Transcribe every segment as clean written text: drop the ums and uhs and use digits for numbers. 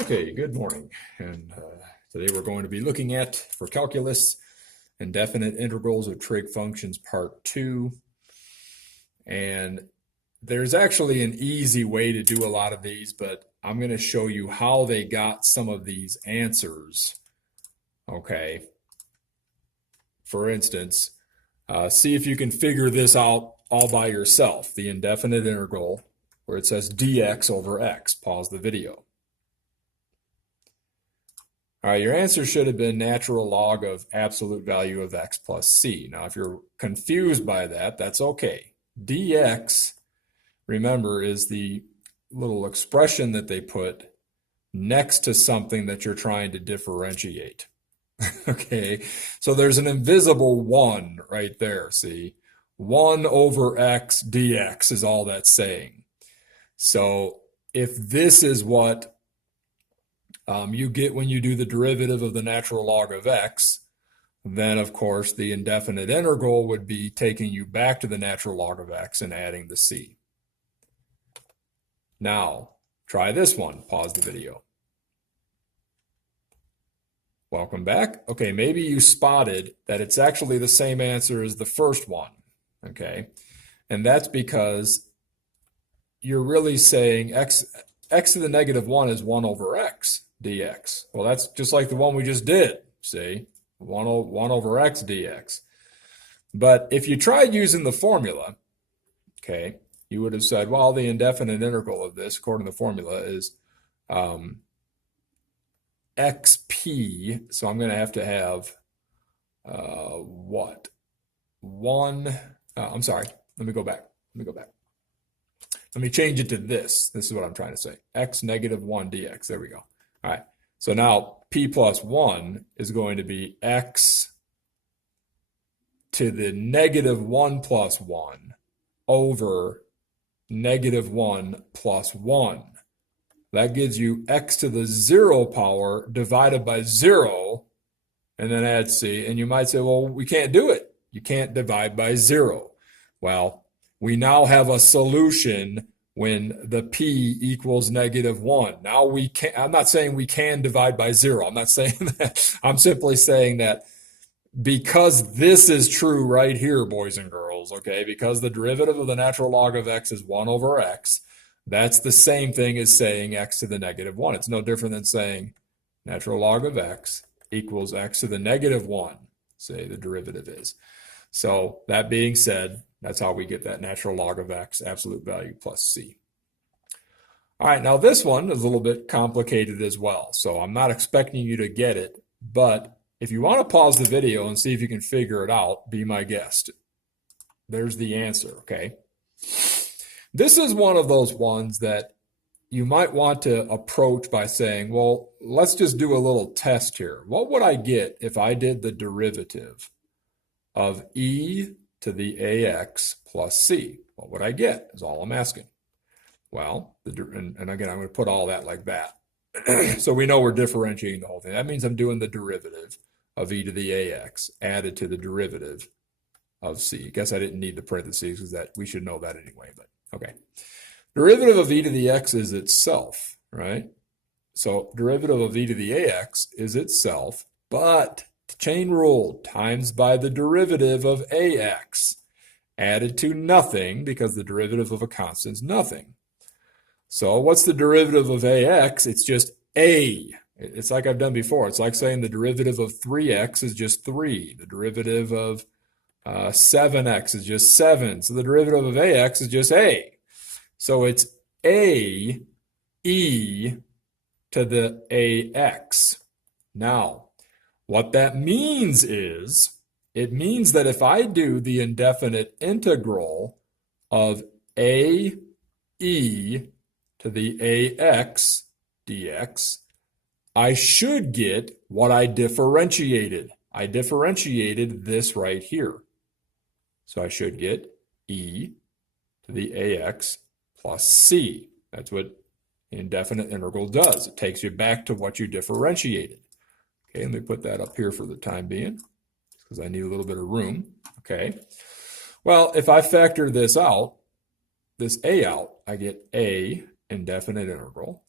Okay, good morning. And today we're going to be looking at, for calculus, indefinite integrals of trig functions part 2. And there's actually an easy way to do a lot of these, but I'm going to show you how they got some of these answers. Okay. For instance, see if you can figure this out all by yourself. The indefinite integral where it says dx over x. Pause the video. All right, your answer should have been natural log of absolute value of x plus c. Now, if you're confused by that, that's okay. dx, remember, is the little expression that they put next to something that you're trying to differentiate. Okay, so there's an invisible 1 right there, see? 1 over x dx is all that's saying. So if this is what you get when you do the derivative of the natural log of x, then of course the indefinite integral would be taking you back to the natural log of x and adding the c. Now, try this one. Pause the video. Welcome back. Okay, maybe you spotted that it's actually the same answer as the first one, okay? And that's because you're really saying x to the negative 1 is 1 over x dx. Well, that's just like the one we just did, see? 1 over x dx. But if you tried using the formula, okay, you would have said, well, the indefinite integral of this, according to the formula, is xp. So I'm going to have what? 1, I'm sorry, let me go back. Let me change it to this. This is what I'm trying to say. X negative 1 dx. There we go. All right. So now p plus 1 is going to be x to the negative 1 plus 1 over negative 1 plus 1. That gives you x to the 0 power divided by 0 and then add c. And you might say, well, we can't do it. You can't divide by 0. Well, we now have a solution when the p equals negative 1. Now we can, I'm not saying we can divide by 0. I'm not saying that. I'm simply saying that because this is true right here, boys and girls, okay, because the derivative of the natural log of x is 1 over x, that's the same thing as saying x to the negative 1. It's no different than saying natural log of x equals x to the negative 1, say the derivative is. So that being said, that's how we get that natural log of x, absolute value plus c. All right, now this one is a little bit complicated as well. So I'm not expecting you to get it, but if you want to pause the video and see if you can figure it out, be my guest. There's the answer, okay? This is one of those ones that you might want to approach by saying, well, let's just do a little test here. What would I get if I did the derivative of e to the ax plus c? What would I get is all I'm asking. Well, and again, I'm going to put all that like that. So we know we're differentiating the whole thing. That means I'm doing the derivative of e to the ax added to the derivative of c. I guess I didn't need the parentheses because that we should know that anyway, but okay. Derivative of e to the x is itself, right? So derivative of e to the ax is itself, but chain rule times by the derivative of ax added to nothing because the derivative of a constant is nothing. So what's the derivative of ax? It's just a. It's like I've done before. It's like saying the derivative of 3x is just 3. The derivative of 7x is just 7. So the derivative of ax is just a. So it's a e to the ax. Now, what that means is, it means that if I do the indefinite integral of a e to the ax dx, I should get what I differentiated. I differentiated this right here. So I should get e to the ax plus c. That's what indefinite integral does. It takes you back to what you differentiated. Okay, let me put that up here for the time being because I need a little bit of room. Okay. Well, if I factor this out, this a out, I get a indefinite integral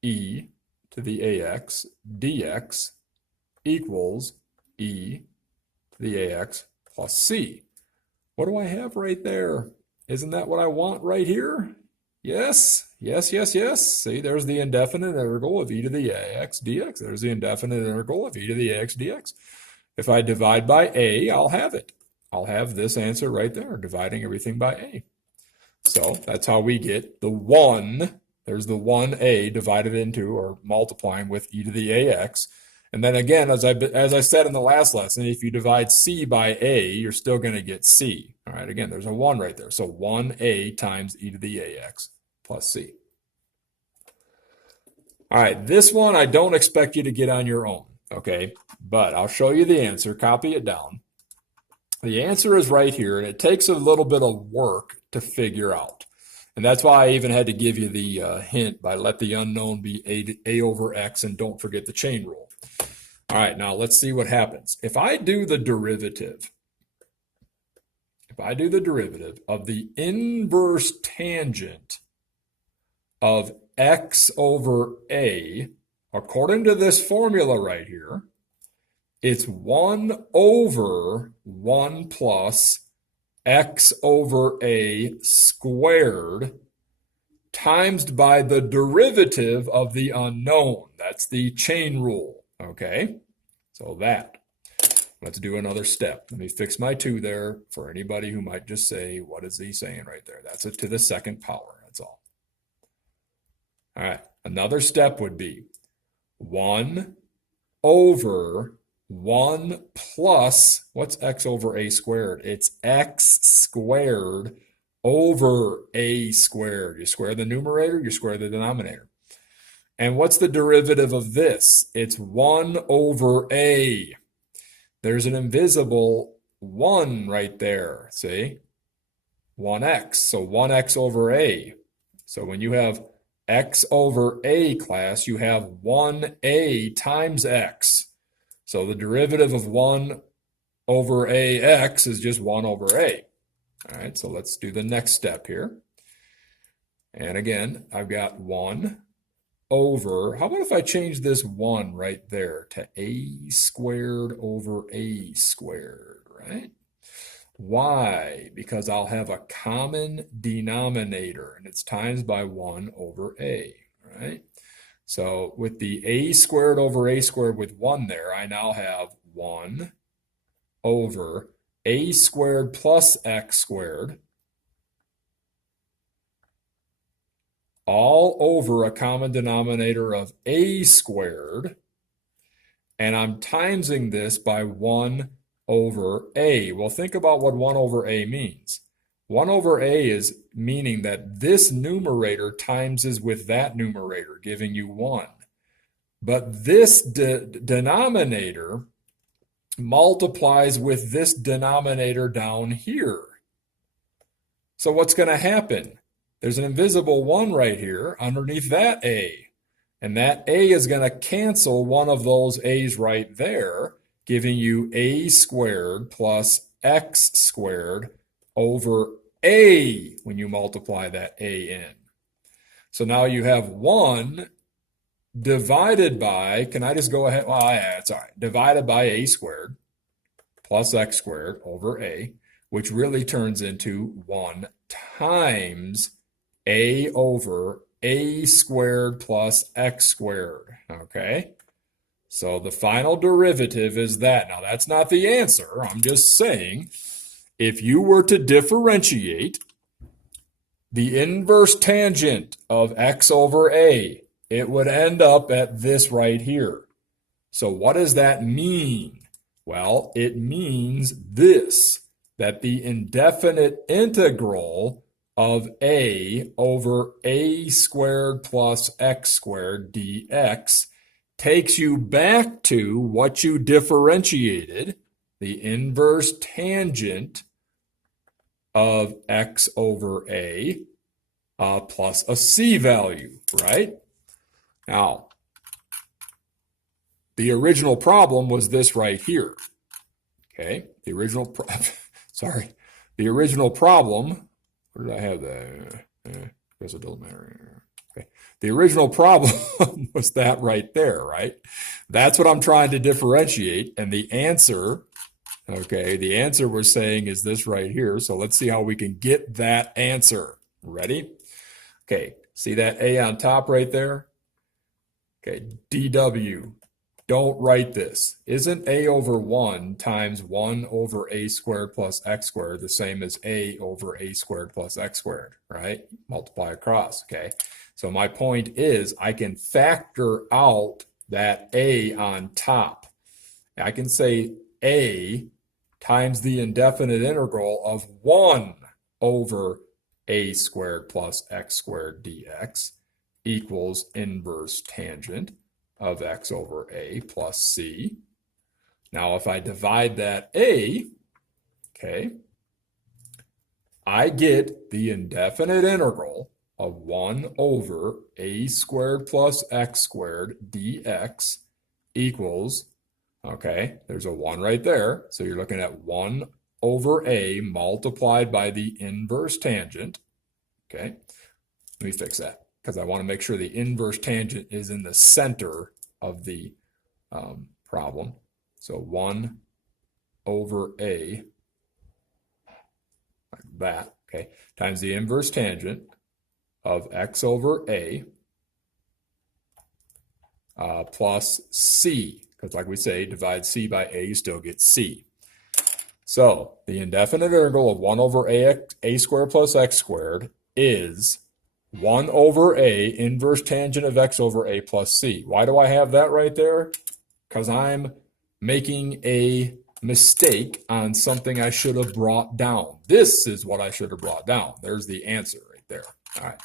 e to the ax dx equals e to the ax plus c. What do I have right there? Isn't that what I want right here? Yes, yes, yes, yes. See, there's the indefinite integral of e to the ax dx. There's the indefinite integral of e to the ax dx. If I divide by a, I'll have it. I'll have this answer right there, dividing everything by a. So that's how we get the 1. There's the 1a divided into or multiplying with e to the ax. And then again, as I said in the last lesson, if you divide c by a, you're still going to get c. All right, again, there's a 1 right there. So 1a times e to the ax plus c. All right, this one I don't expect you to get on your own, okay? But I'll show you the answer. Copy it down. The answer is right here, and it takes a little bit of work to figure out. And that's why I even had to give you the hint by let the unknown be a over x, and don't forget the chain rule. All right, now let's see what happens. If I do the derivative of the inverse tangent of x over a, according to this formula right here, it's 1 over 1 plus x over a squared times by the derivative of the unknown. That's the chain rule, okay? So that. Let's do another step. Let me fix my 2 there for anybody who might just say, what is he saying right there? That's it to the second power, that's all. All right, another step would be 1 over 1 plus, what's x over a squared? It's x squared over a squared. You square the numerator, you square the denominator. And what's the derivative of this? It's 1 over a. There's an invisible 1 right there, see? 1x, so 1x over a. So when you have x over a, class, you have 1a times x. So the derivative of 1 over ax is just 1 over a. All right, so let's do the next step here. And again, I've got 1 over, how about if I change this 1 right there to a squared over a squared, right? Why? Because I'll have a common denominator, and it's times by 1 over a, right? So with the a squared over a squared with 1 there, I now have 1 over a squared plus x squared all over a common denominator of a squared, and I'm timesing this by 1 over a. Well, think about what 1 over a means. 1 over a is meaning that this numerator times with that numerator, giving you 1. But this denominator multiplies with this denominator down here. So what's going to happen? There's an invisible 1 right here underneath that a. And that a is going to cancel one of those a's right there, giving you a squared plus x squared over a when you multiply that a in. So now you have 1 divided by, can I just go ahead? Well, yeah, it's all right. Divided by a squared plus x squared over a, which really turns into 1 times a over a squared plus x squared, okay? So the final derivative is that. Now, that's not the answer. I'm just saying, if you were to differentiate the inverse tangent of x over a, it would end up at this right here. So what does that mean? Well, it means this, that the indefinite integral of a over a squared plus x squared dx takes you back to what you differentiated, the inverse tangent of x over a plus a c value, right? Now, the original problem was this right here, okay? The original problem, where did I have that? Guess it doesn't matter. Okay. The original problem was that right there, right? That's what I'm trying to differentiate. And the answer, okay, the answer we're saying is this right here. So let's see how we can get that answer. Ready? Okay, see that A on top right there? Okay, dw. Don't write this. Isn't a over 1 times 1 over a squared plus x squared the same as a over a squared plus x squared, right? Multiply across, okay? So my point is I can factor out that a on top. I can say a times the indefinite integral of 1 over a squared plus x squared dx equals inverse tangent of x over a plus c. Now, if I divide that a, okay, I get the indefinite integral of 1 over a squared plus x squared dx equals, okay, there's a 1 right there. So you're looking at 1 over a multiplied by the inverse tangent. Okay, let me fix that because I want to make sure the inverse tangent is in the center of the problem. So 1 over a, like that, okay, times the inverse tangent of x over a plus c, because like we say, divide c by a, you still get c. So the indefinite integral of 1 over a squared plus x squared is 1 over a inverse tangent of x over a plus c. Why do I have that right there? Because I'm making a mistake on something I should have brought down. This is what I should have brought down. There's the answer right there. All right.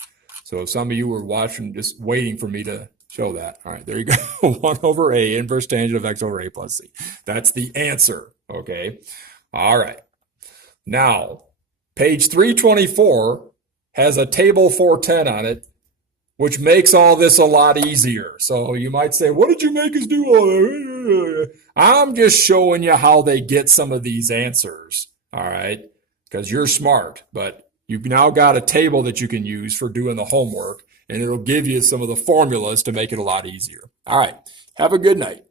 So if some of you were watching, just waiting for me to show that. All right, there you go. 1 over a inverse tangent of x over a plus c. That's the answer. Okay. All right. Now, page 324 has a table 410 on it, which makes all this a lot easier. So you might say, what did you make us do all that? I'm just showing you how they get some of these answers, all right? Because you're smart, but you've now got a table that you can use for doing the homework, and it'll give you some of the formulas to make it a lot easier. All right, have a good night.